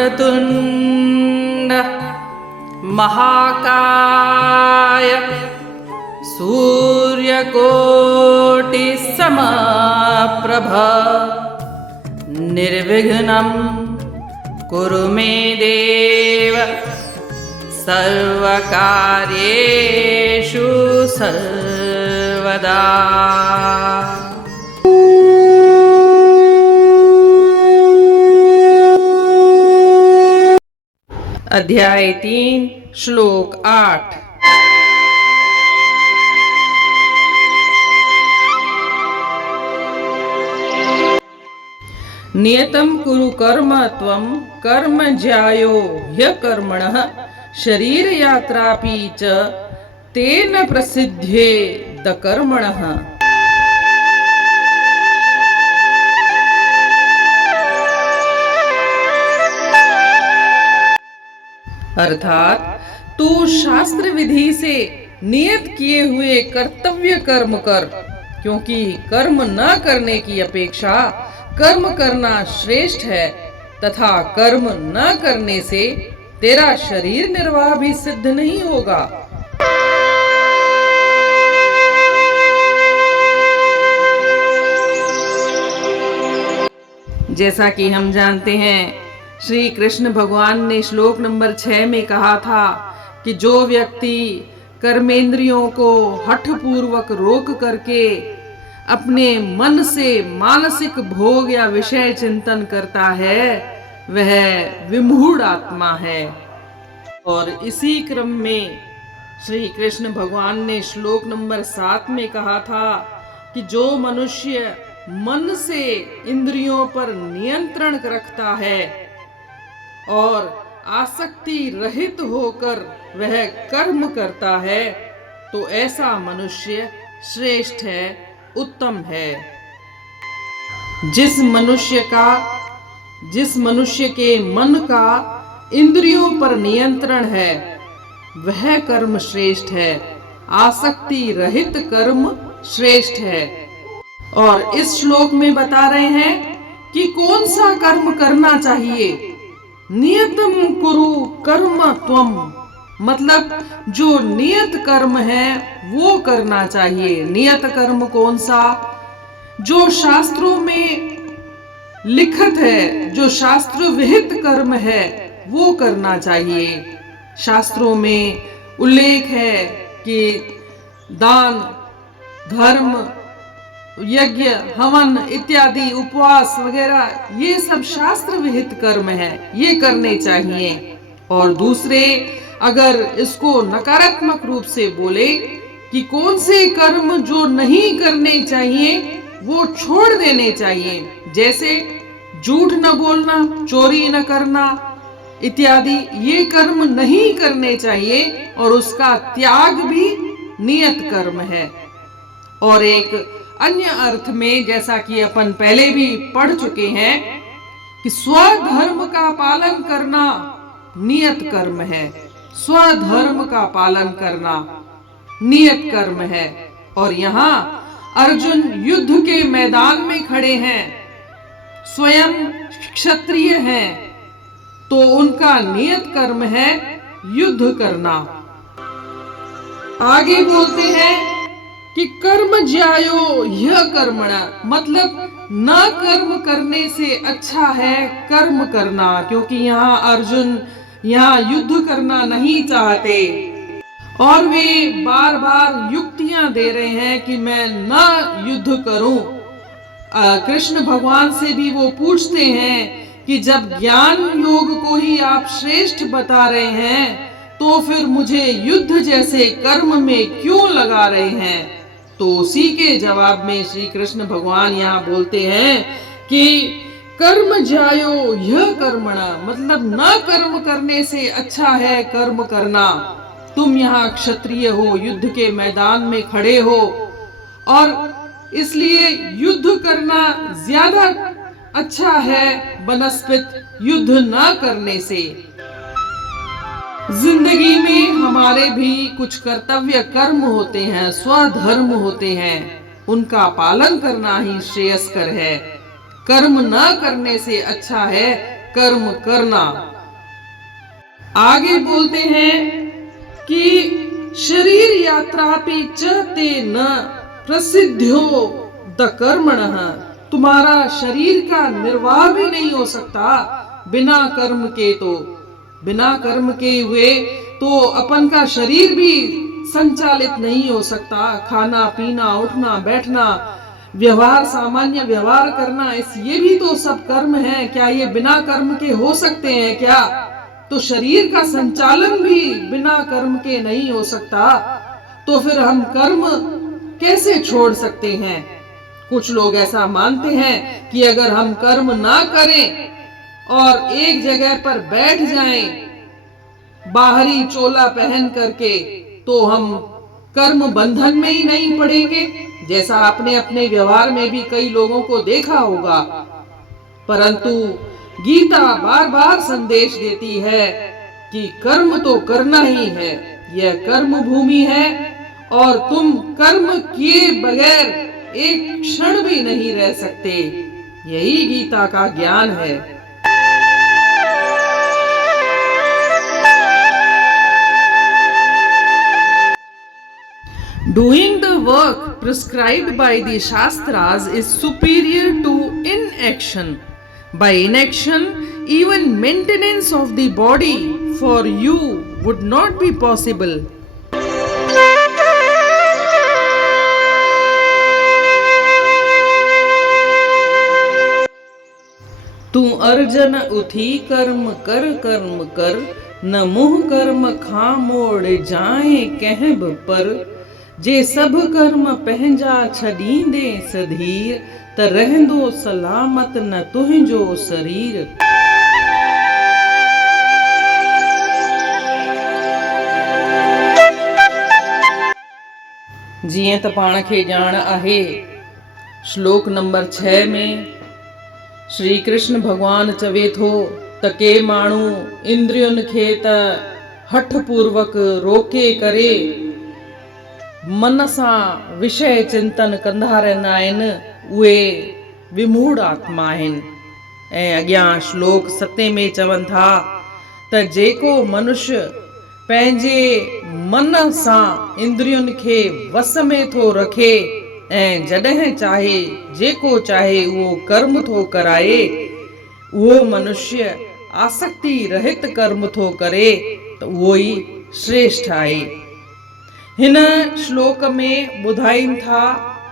वक्रतुण्ड महाकाय सूर्यकोटिसमप्रभ निर्विघ्नं कुरु मे देव सर्वकार्येषु सर्वदा। अध्याय 3 श्लोक 8। नियतं कुरु कर्म त्वं कर्म ज्यायो ह्यकर्मणः शरीर यात्रापि च तेन प्रसिद्धे दकर्मणः। अर्थात तू शास्त्र विधि से नियत किए हुए कर्तव्य कर्म कर, क्योंकि कर्म न करने की अपेक्षा कर्म करना श्रेष्ठ है तथा कर्म न करने से तेरा शरीर निर्वाह भी सिद्ध नहीं होगा। जैसा कि हम जानते हैं, श्री कृष्ण भगवान ने श्लोक नंबर 6 में कहा था कि जो व्यक्ति कर्मेंद्रियों को हठपूर्वक रोक करके अपने मन से मानसिक भोग या विषय चिंतन करता है वह विमूढ़ आत्मा है। और इसी क्रम में श्री कृष्ण भगवान ने श्लोक नंबर 7 में कहा था कि जो मनुष्य मन से इंद्रियों पर नियंत्रण रखता है और आसक्ति रहित होकर वह कर्म करता है तो ऐसा मनुष्य श्रेष्ठ है, उत्तम है। जिस मनुष्य के मन का इंद्रियों पर नियंत्रण है वह कर्म श्रेष्ठ है, आसक्ति रहित कर्म श्रेष्ठ है। और इस श्लोक में बता रहे हैं कि कौन सा कर्म करना चाहिए। नियतम कुरु कर्म त्वम, मतलब जो नियत कर्म है वो करना चाहिए। नियत कर्म कौन सा? जो शास्त्रों में लिखित है, जो शास्त्र विहित कर्म है वो करना चाहिए। शास्त्रों में उल्लेख है कि दान, धर्म, यज्ञ, हवन इत्यादि, उपवास वगैरह, ये सब शास्त्र विहित कर्म है, ये करने चाहिए। और दूसरे अगर इसको नकारात्मक रूप से बोले कि कौन से कर्म जो नहीं करने चाहिए वो छोड़ देने चाहिए, जैसे झूठ न बोलना, चोरी न करना इत्यादि, ये कर्म नहीं करने चाहिए और उसका त्याग भी नियत कर्म है। और एक अन्य अर्थ में, जैसा कि अपन पहले भी पढ़ चुके हैं, कि स्वधर्म का पालन करना नियत कर्म है। स्वधर्म का पालन करना नियत कर्म है। और यहाँ अर्जुन युद्ध के मैदान में खड़े हैं, स्वयं क्षत्रिय हैं, तो उनका नियत कर्म है युद्ध करना। आगे बोलते हैं कि कर्म ज्यायो यह कर्मणा, मतलब न कर्म करने से अच्छा है कर्म करना, क्योंकि यहाँ अर्जुन युद्ध करना नहीं चाहते और वे बार बार युक्तियां दे रहे हैं कि मैं न युद्ध करूं। कृष्ण भगवान से भी वो पूछते हैं कि जब ज्ञान योग को ही आप श्रेष्ठ बता रहे हैं तो फिर मुझे युद्ध जैसे कर्म में क्यों लगा रहे हैं। तो उसी के जवाब में श्री कृष्ण भगवान यहाँ बोलते हैं कि कर्म ज्यायो यह कर्मणा, मतलब न कर्म करने से अच्छा है कर्म करना। तुम यहाँ क्षत्रिय हो, युद्ध के मैदान में खड़े हो और इसलिए युद्ध करना ज्यादा अच्छा है बनस्पत युद्ध न करने से। जिंदगी में हमारे भी कुछ कर्तव्य कर्म होते हैं, स्वधर्म होते हैं, उनका पालन करना ही श्रेयस्कर है। कर्म न करने से अच्छा है कर्म करना। आगे बोलते हैं कि शरीर यात्रापि च ते न प्रसिद्ध्यो द कर्मणः। तुम्हारा शरीर का निर्वाह भी नहीं हो सकता बिना कर्म के। तो बिना कर्म के हुए तो अपन का शरीर भी संचालित नहीं हो सकता। खाना पीना, उठना बैठना, व्यवहार, सामान्य व्यवहार करना, इस ये भी तो सब कर्म है। क्या ये बिना कर्म के हो सकते हैं क्या? तो शरीर का संचालन भी बिना कर्म के नहीं हो सकता। तो फिर हम कर्म कैसे छोड़ सकते हैं? कुछ लोग ऐसा मानते हैं कि अगर हम कर्म ना करें और एक जगह पर बैठ जाएं बाहरी चोला पहन करके, तो हम कर्म बंधन में ही नहीं पड़ेंगे। जैसा आपने अपने व्यवहार में भी कई लोगों को देखा होगा। परंतु गीता बार बार संदेश देती है कि कर्म तो करना ही है, यह कर्म भूमि है और तुम कर्म किए बगैर एक क्षण भी नहीं रह सकते। यही गीता का ज्ञान है। Doing the work prescribed by the Shastras is superior to inaction. By inaction, even maintenance of the body for you would not be possible. तू अर्जन उठी कर्म कर, कर्म कर, न मुह कर्म खा मोड़ जाए कहब पर। जे सब कर्म पहंजा छडींदे सधीर, त रहंदो सलामत न तुहिंजो शरीर। जीअं त पाण खे ॼाण आहे, श्लोक नंबर 6 में श्री कृष्ण भगवान चवे थो त के माण्हू इंद्रियुनि खे त हठ पूर्वक रोके करे मन सां विषय चिंतन कंदा रहंदा आहिनि, उहे विमूढ़ आत्मा आहिनि। ऐं अॻियां श्लोक 7 में चवनि था त जेको मनुष्य पंहिंजे मन सां इंद्रियुनि खे वस में थो रखे ऐं जॾहिं चाहे जेको चाहे उहो कर्म थो कराए, उहो मनुष्य आसक्ति रहित कर्म थो करे, त उहो ई श्रेष्ठ आहे। हिन श्लोक में ॿुधाइनि था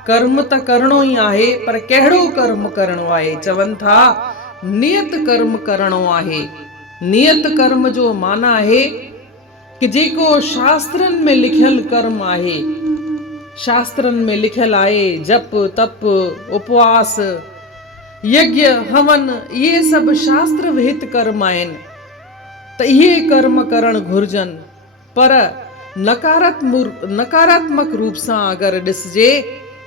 कर्म त करणो ई आहे, पर कहिड़ो कर्म करणो आहे। चवनि था नियत कर्म करणो आहे। नियत कर्म जो माना आहे कि जेको शास्त्रनि में लिखियल कर्म आहे। शास्त्रनि में लिखियल आहे जप तप उपवास यज्ञ हवन, इहे सभु शास्त्र विहित कर्म आहिनि, त इहे कर्म करण घुर्जनि। पर नकारात्मक रूप सां अगरि ॾिसजे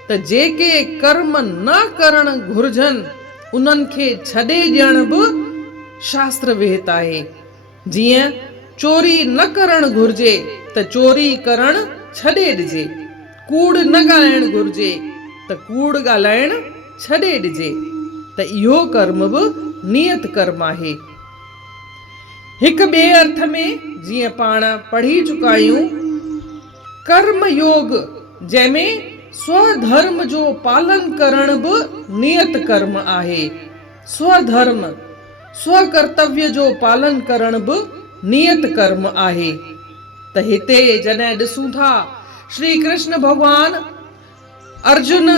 त जेके कर्म न करण घुर्जनि उन्हनि खे छॾे ॾियण बि शास्त्र विहित आहे। जीअं चोरी न करण घुर्जे त चोरी करण छॾे ॾिजे, कूड़ न ॻाल्हाइण घुर्जे त कूड़ ॻाल्हाइण छॾे ॾिजे, त इहो कर्म बि नियत कर्म आहे। हिकु ॿिए अर्थ में जीअं पाण पढ़ी चुका आहियूं, कर्म योग जंहिंमें स्वधर्म जो पालन करण बि नियत कर्म आहे। स्वधर्म स्वकर्तव्य जो पालन करण बि नियत कर्म आहे। त हिते जॾहिं ॾिसूं था श्री कृष्ण भगवान अर्जुन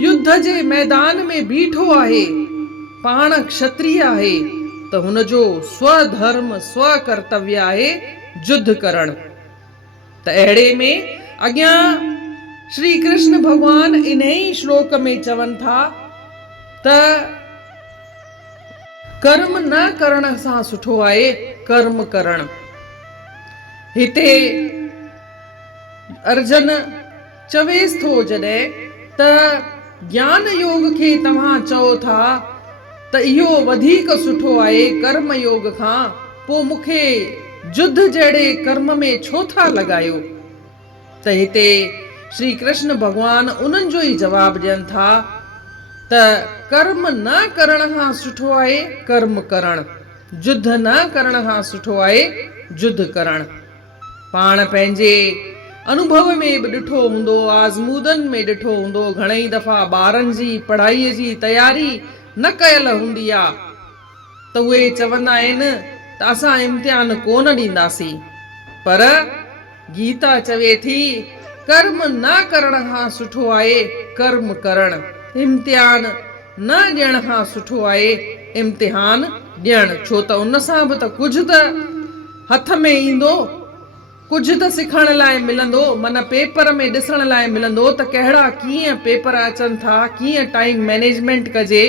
युद्ध जे मैदान में बीठो आहे, पाण क्षत्रिय आहे, त हुनजो स्वधर्म स्वकर्तव्य आहे युद्ध करण। त अहिड़े में अॻियां श्री कृष्ण भगवान इन्ही श्लोक में चवनि था त कर्म न करण सां सुठो आहे कर्म करण। हिते अर्जुन चवेसि थो जॾहिं त ज्ञान योग खे तव्हां चओ था त इहो वधीक सुठो आहे कर्म योग खां, पोइ मूंखे युद्ध जहिड़े कर्म में छो था लॻायो? त हिते श्री कृष्ण भगवान उन्हनि जो ई जवाब ॾियनि था त कर्म न करण खां सुठो आहे कर्म करण, युद्ध न करण खां सुठो आहे जुद करण। पाण पंहिंजे अनुभव में बि ॾिठो हूंदो, आज़मूदनि में ॾिठो हूंदो, घणेई दफ़ा ॿारनि जी पढ़ाईअ जी तयारी न कयल हूंदी आहे त उहे चवंदा आहिनि त असां इम्तिहान कोन ॾींदासीं। पर गीता चवे थी कर्म न करण खां सुठो आहे कर्म करण। इम्तिहान न ॾियण खां सुठो आहे इम्तिहान ॾियण। छो त उन सां बि त कुझु त हथ में ईंदो, कुझु त सिखण लाइ मिलंदो। मन पेपर में ॾिसण लाइ मिलंदो त कहिड़ा कीअं पेपर अचनि था, कीअं टाइम मैनेजमेंट कजे।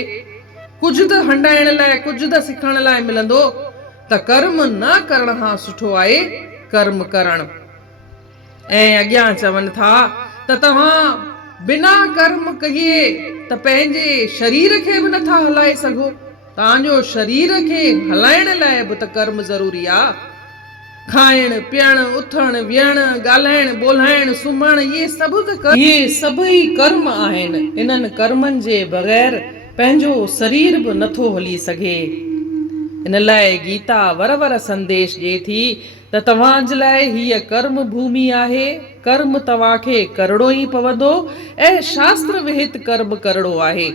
कुझु त हंडाइण लाइ, कुझु त सिखण लाइ मिलंदो। त कर्म न करण खां सुठो आहे कर्म करण। ऐं अॻियां चवनि था त तव्हां बिना कर्म कये त पंहिंजे शरीर खे बि नथा हलाए सघो। तव्हांजो शरीर खे हलाइण लाइ बि त कर्म ज़रूरी आहे। खाइण पीअण, उथण विहण, ॻाल्हाइण ॿोल्हाइण, सुम्हण, इहे सभई कर्म आहिनि। इन्हनि कर्मनि जे बग़ैर पंहिंजो शरीर बि नथो हली सघे। इन लाइ गीता वर वर संदेश ॾिए थी त तव्हांजे लाइ हीअ कर्म भूमि आहे। कर्म तव्हांखे करणो ई पवंदो ऐं शास्त्र विहित कर्म करणो आहे।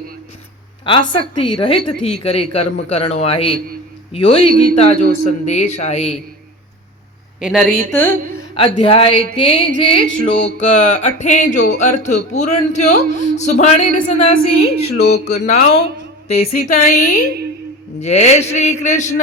आसक्ति रहित थी करे कर्म करणो आहे। इहो ई गीता जो संदेश आहे। इन रीत अध्याय 3 जे श्लोक 8 जो अर्थ पूर्ण थियो। सुभाणे ॾिसंदासीं श्लोक 9। तेसीं ताईं जय श्री कृष्ण।